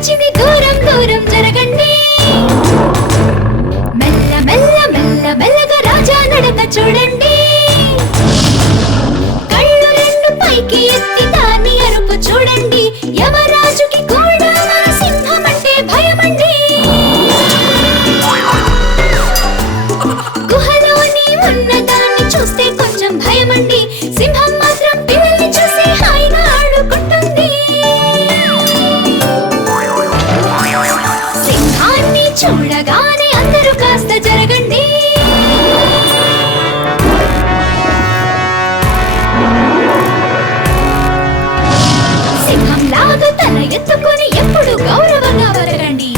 వచ్చింది దూరం దూరం జరగండి మెల్ల మెల్ల మెల్ల మెల్లగా రాజా నడక చూడండి కళ్ళు రెండు పైకి ఎత్తి దాని అరుపు చూడండి యమరాజుకి కూడా మన సింహం అంటే భయమండి గుహలోని ఉన్నదాన్ని చూస్తే కొంచెం భయమండి సింహం మాత్రం పిల్లల్ని చూసి హాయిగా ఆడుకుంటుంది సింహాన్ని చూడగానే అందరూ కాస్త జరగండి సింహం లాగా తల ఎత్తుకొని ఎప్పుడు గౌరవంగా బతకండి